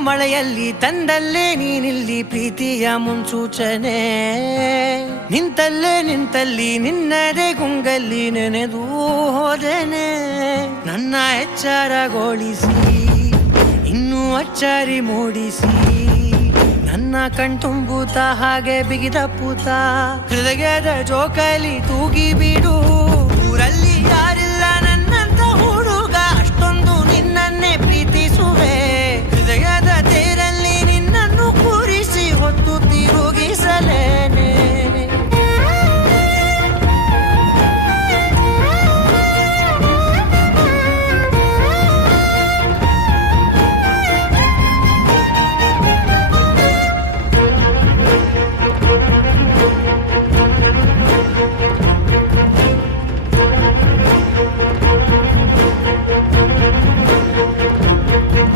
ಮಳೆಯಲ್ಲಿ ತಂದಲ್ಲೇ ನೀನಿಲ್ಲಿ ಪ್ರೀತಿಯ ಮುನ್ಸೂಚನೆ. ನಿಂತಲ್ಲಿ ನಿನ್ನದೇ ಗುಂಗಲ್ಲಿ ನೆನೆದು ಹೋದೆನೆ. ನನ್ನ ಎಚ್ಚರಗೊಳಿಸಿ ಇನ್ನೂ ಅಚ್ಚರಿ ಮೂಡಿಸಿ ನನ್ನ ಕಣ್ತುಂಬುತ್ತ ಹಾಗೆ ಬಿಗಿದ ಪೂತ ಹೃದಯದ ಜೋಕಾಲಿ ತೂಗಿ ಬಿಡು.